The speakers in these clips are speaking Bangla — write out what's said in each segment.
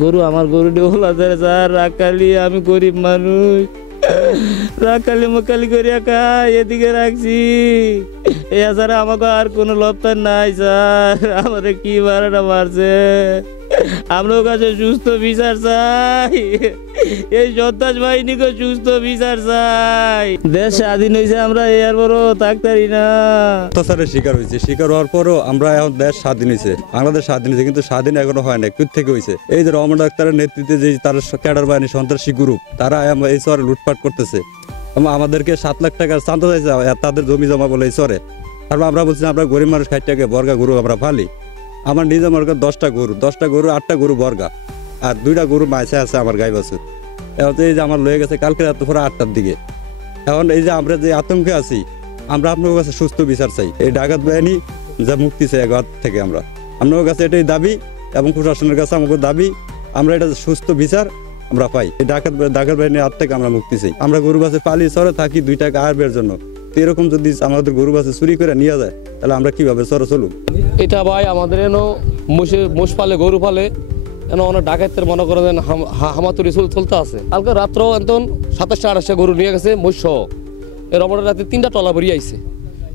গরু আমার গরু বলা যায় স্যার, রাখালি আমি গরিব মানুষ, রাখালি মোকালি করিয়া খাই, এদিকে রাখছি। এছাড়া আমাকে আর কোনো লপ্তার নাই স্যার, আমাদের কি বারোটা মারছে। আমরাও কাছে সুস্থ বিচার চাই, এই সন্ত্রাস বাহিনীকে সুস্থ বিচার চাই। দেশ স্বাধীন হয়েছে, আমরা এর বড় থাকতারি না। অত্যাচারের শিকার হয়েছে, শিকার হওয়ার পরও আমরা এখন দেশ স্বাধীন হয়েছে, বাংলাদেশ স্বাধীন হয়েছে, কিন্তু স্বাধীন এখনো হয় না। কোথা থেকে হয়েছে? এই যে রহমান ডাক্তারের নেতৃত্বে যে তার ক্যাডার বাহিনী সন্ত্রাসী গ্রুপ, তারা এই শহরে লুটপাট করতেছে। আমাদেরকে 7 লাখ টাকার চাঁদা চাইছে তাদের জমি জমা বলে এই শহরে। তারপর আমরা বলছি আমরা গরিব মানুষ 60 টাকা বর্গা গরু আমরা ফালি। আমার নিজে আমার 10টা গরু 8টা গরু বর্গা, আর 2টা গরু মাইসে আছে আমার গাই বাছুর। এখন এই যে আমার লয়ে গেছে কালকে রাত পরে 8টার দিকে। এখন এই যে আমরা যে আতঙ্কে আছি, আমরা আপনার কাছে সুস্থ বিচার চাই। এই ডাকাত বাহিনী যা মুক্তি চাই ঘর থেকে, আমরা আপনার কাছে এটাই দাবি, এবং প্রশাসনের কাছে আমাকে দাবি, আমরা এটা সুস্থ বিচার আমরা পাই। এই ডাকাত বাহিনীর হাত থেকে আমরা মুক্তি চাই। আমরা গরু বাসে পালি চরে থাকি 2 টাকা আয়ের জন্য। এরকম যদি আমাদের গরু বাসে চুরি করে নিয়ে যায়, তাহলে আমরা কিভাবে চরে চলুক? এটা ভাই আমাদের এনো মোষ পালে, গরু পালে, এন অনেক ডাকাতের মনে করেন হামাতুরি চলতে আছে। কালকে রাত্র এখন 27-28টা গরু নিয়ে গেছে মোষ সহ। এর অমরের রাতে 3টা টলা ভরিয়ে আইছে।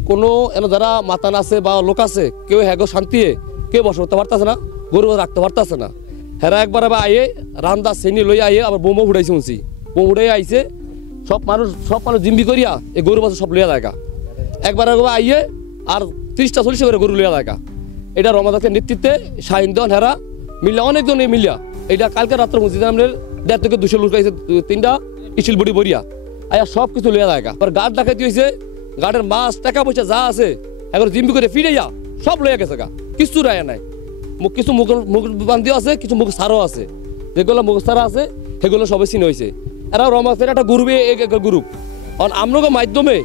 কোনো এন যারা মাতান আছে বা লোক আছে, কেউ হ্যাগো শান্তিয়ে কেউ বসে করতে পারতেছে না, গরু রাখতে পারতেছে না। হেরা একবার আবার আইয়ে রান্দা শ্রেণী লইয়া আইয়ে আবার বোমও ফুটাইছে শুনছি। বোম ফুটাই আইছে, সব মানুষ জিম্বি করিয়া এই গরু বাছুর সব লইয়া দেখা। একবার আইয়ে আর 30টা-40টা করে গরু লইয়া দেখা। এটা রমাদাসের নেতৃত্বে শাহিনদন হেরা মিল্লা অনেকজন মিলিয়া এটা কালকে রাত্র মসজিদে আমাদের 1.5 থেকে 200 লোক আইছে, 3টা স্টিল বডি বরিয়া আয়া সব কিছু লইয়া দেখা। আর গার্ড ডাকাতি হয়েছে, গার্ডের মাছ টাকা পয়সা যা আছে এখন জিম্বি করে ফিরাইয়া সব লইয়া গেছে গা, কিছু রায়া নাই। কিছু মুখ বান্ধিও আছে, কিছু মুখ সারও আছে, যেগুলো মুখ সারা আছে সেগুলো সবাই চিনে হয়েছে। এরা রমাদাসের একটা গ্রুপে গ্রুপ। কারণ আমরাকে মাধ্যমে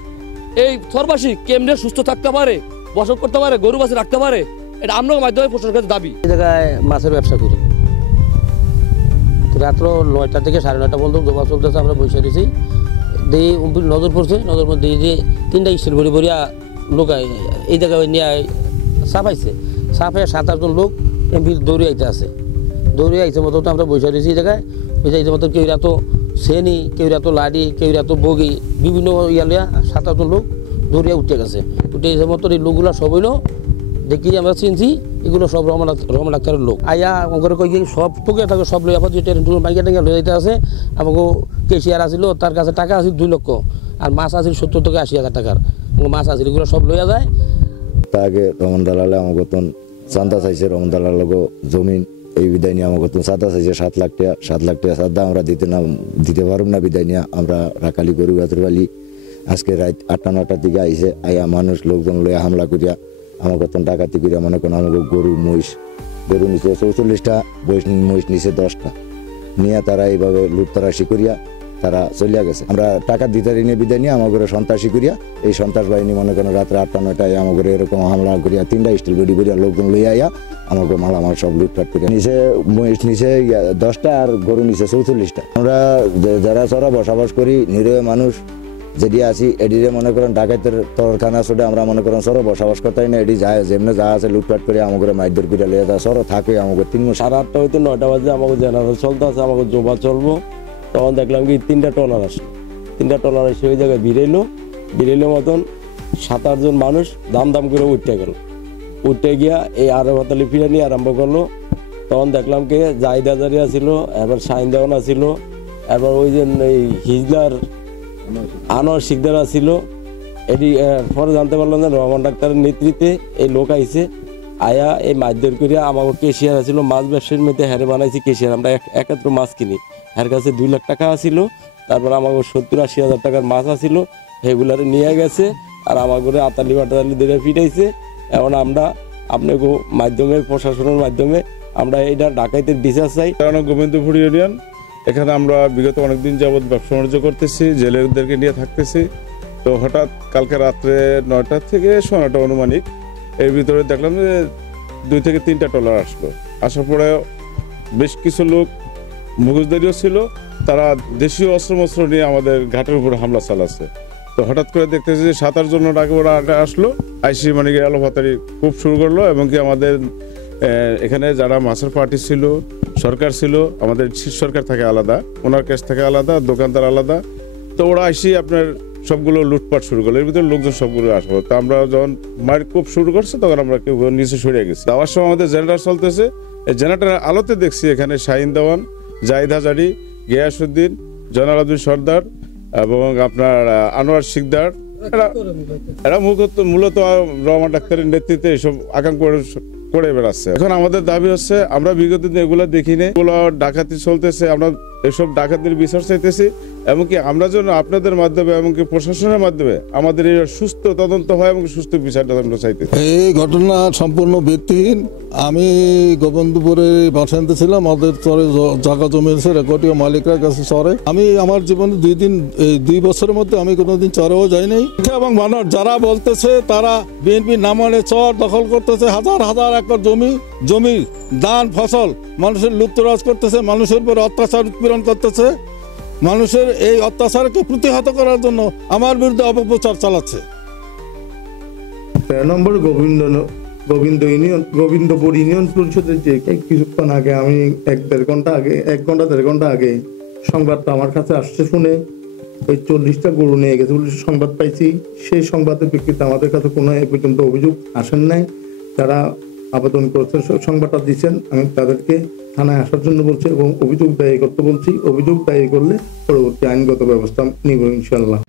এই সর্বাসী কেমনে সুস্থ থাকতে পারে, বসত করতে পারে, গরু বাছুর রাখতে পারে, এটা আমরাকে মাধ্যমে প্রশাসনের কাছে দাবি। এই জায়গায় মাছের ব্যবসা করি, রাত্র 9টা থেকে 9:30 পর্যন্ত জমা চলতেছে। আমরা বসে রয়েছি, দিয়ে নজর পড়ছে, নজর পর দিয়ে যে 3টা স্টিল বড়ি বড়িয়া লোক এই জায়গায় নিয়ে সাফাইছে। সাফাই 7-8জন লোক এমপির দৌড়ে আইতে আছে, দৌড়ে আইছে মতো তো আমরা বসে রয়েছি এই জায়গায়। বসে আইছে মতো কেউ তো শ্রেণী, কেউ তো লাডি, কেউ তো বগি, বিভিন্ন ইয়া লিয়া 7-8জন লোক দৌড়িয়া উঠে গেছে। উঠে এসে মতো এই লোকগুলো সব হইলো দেখি আমরা চিনছি, এগুলো সব রহমান ডাক্তারের লোক। আয়া আমাকে কই সব টুকে থাকে, সব লইয়া যে বাইকে টাইকে লয়ে যেতে আছে। আমাকে কেশিয়ার আসিল, তার কাছে টাকা আছে 2 লক্ষ, আর মাছ আসিল 70 থেকে 80,000 টাকার মাছ আসিল, এগুলো সব লইয়া যায়। তাকে রহমান দালালে আমার কতন চান্দা চাইছে, রহমান দালাল জমিন এই বিদায় নিয়ে আমার কতন চাঁদা চাইছে 7 লাখ টাকা। 7 লাখ টাকা চাঁদা আমরা দিতে পারব না বিদায় নিয়ে। আমরা রাখালি গরু গাছের বালি আজকে রাত 8টা-9টার দিকে আইসে, আইয়া মানুষ লোকজন লইয়া হামলা করিয়া আমার কতন ডাকাতি করিয়া মনে করেন আমাকে গরু নিচে 44টা, মহিষ নিচে 10টা নিয়ে তারা এইভাবে লুটতরাশি করিয়া তারা চলিয়া গেছে। আমরা টাকা দিতে নিয়ে বিদায় নিয়ে আমার ঘরে সন্ত্রাসী করিয়া এই সন্ত্রাস বাহিনী মনে করেন রাত্রে 8টা-9টায় আমার ঘরে এরকম হামলা করিয়া 3টা স্টিল বডি করিয়া লোকজন লইয়া আইয়া আমাকে মালামাল সব লুটপাট করিয়া নিচে মহিষ নিচে 10টা আর গরু নিচে 44টা। আমরা যারা চরা বসবাস করি নিরীহ মানুষ যেটি আছি, এটিরে মনে করেন ডাকাতের তরখানা ছোটে আমরা মনে করেন সরো বসবাস করতাই না। এটি যায় যেমনি যা আছে লুটপাট করে আমাকে মাইদর করে লিয়ে যায়, সরো থাকে আমাকে 3 মাস। 8:30 হইতে 9টা বাজে আমাকে জেনারেল চলতে আছে, আমাকে জোবা চলবো। তখন দেখলাম কি 3টা ট্রলার আসলো, 3টা ট্রলার এসে ওই জায়গায় ভিড়াইলো মতন 7-8 জন মানুষ দাম করে উঠতে গিয়া এই আরবাতালি ফিরে নিয়ে আরম্ভ করলো। তখন দেখলাম কি জাহিদ আজারিয়া ছিল, এবার শাহিন দেওয়ানা ছিল, এবার ওই যে এই হিজলার আনোয়ার শিকদার ছিল। এটি পরে জানতে পারলাম যে রহমান ডাক্তারের নেতৃত্বে এই লোক আইছে, আয়া এই মাছদের করিয়া আমাকে কেশিয়ার আছিল, মাছ ব্যবসায়ীর মধ্যে হ্যারে বানাইছি কেশিয়ার। আমরা একাত্র মাছ কিনি, এর কাছে 2 লাখ টাকা আছিল, তারপর আমাকে 70-80 হাজার টাকার মাছ আছিল, সেগুলার নিয়ে গেছে। আর আমার ঘরে আতালি বাটালি দিয়ে ফিটাইছে। এখন আমরা আপনাকে মাধ্যমে প্রশাসনের মাধ্যমে আমরা এইটা ডাকাইতের বিচার চাই। কারণ গোবিন্দপুর ইউনিয়ন এখানে আমরা বিগত অনেকদিন যাবৎ ব্যবসা বাণিজ্য করতেছি, জেলেদেরকে নিয়ে থাকতেছি। তো হঠাৎ কালকে রাত্রে 9টা থেকে 9:30 অনুমানিক এর ভিতরে দেখলাম যে 2 থেকে 3টা ট্রলার আসলো। আসার পরে বেশ কিছু লোক মুখোশধারীও ছিল, তারা দেশীয় অস্ত্র নিয়ে আমাদের ঘাটের উপরে হামলা চালাচ্ছে। তো হঠাৎ করে দেখতেছি যে 7-8 জন আগে আসলো, আইসি মানে আলোপাতারি খুব শুরু করলো, এবং কি আমাদের এখানে যারা মাছের পার্টি ছিল, সরকার ছিল, আমাদের সরকার থাকে আলাদা, ওনার কাছ থেকে আলাদা, দোকানদার আলাদা। তো ওরা এসে আপনার সবগুলো লুটপাট শুরু করলো, এর ভিতরে লোকজন সবগুলো আসলো। তো আমরা যখন মায়ের কূপ শুরু করছে তখন আমরা কেউ নিচে সরে গেছি। যাওয়ার সময় আমাদের জেনারেটর চলতেছে, এই জেনারেটরের আলোতে দেখছি এখানে শাহিন দেওয়ান, জাহিদ হাজারি, গিয়াসউদ্দিন, জয়নাল আব্দুল সর্দার এবং আপনার আনোয়ার শিকদার, এরা মূলত রহমান ডাক্তারের নেতৃত্বে এসব আকাঙ্ক্ষা করে বেড়াচ্ছে। এখন আমাদের দাবি হচ্ছে, আমরা বিগত দিন এগুলো দেখিনি, এগুলো ডাকাতি চলতেছে, আমরা এসব ডাকাতির বিচার চাইতেছি। এমনকি আমরা যেন আপনাদের মাধ্যমে এমনকি প্রশাসনের মাধ্যমে আমাদের এই সুস্থ তদন্ত হয় এবং সুস্থ বিচারটা আমরা চাইতেছি। এই ঘটনা সম্পূর্ণ ভিত্তিহীন। আমি গোবিন্দপুরে বাসিন্দা ছিলাম, আমাদের চরে জায়গা জমি আছে রেকর্ডীয় মালিকরা কাছে চরে। আমি আমার জীবনে 2 বছরের মধ্যে আমি কোনোদিন চরেও যাইনি। এবং মানুষ যারা বলতেছে তারা বিএনপি নামে চর দখল করতেছে, হাজার হাজার একর জমি ধান ফসল মানুষের লুপ্তরাজ করতেছে, মানুষের উপর অত্যাচার উৎপীড়ন করতেছে। মানুষের এই অত্যাচারকে প্রতিহত করার জন্য আমার বিরুদ্ধে অপপ্রচার চালাচ্ছে। 13 নম্বর গোবিন্দপুর ইউনিয়ন পরিষদের যে কিছুক্ষণ আগে আমি 1-1.5 ঘন্টা আগে সংবাদটা আমার কাছে আসছে শুনে ওই 40টা গরু নিয়ে গেছে বলে সংবাদ পাইছি। সেই সংবাদের প্রেক্ষিতে আমাদের কাছে কোনো এ পর্যন্ত অভিযোগ আসেন নাই। যারা আবেদন করেছেন সংবাদটা দিচ্ছেন, আমি তাদেরকে থানায় আসার জন্য বলছি এবং অভিযোগ দায়ের করতে বলছি। অভিযোগ দায়ের করলে পরবর্তী আইনগত ব্যবস্থা নিব ইনশাল্লাহ।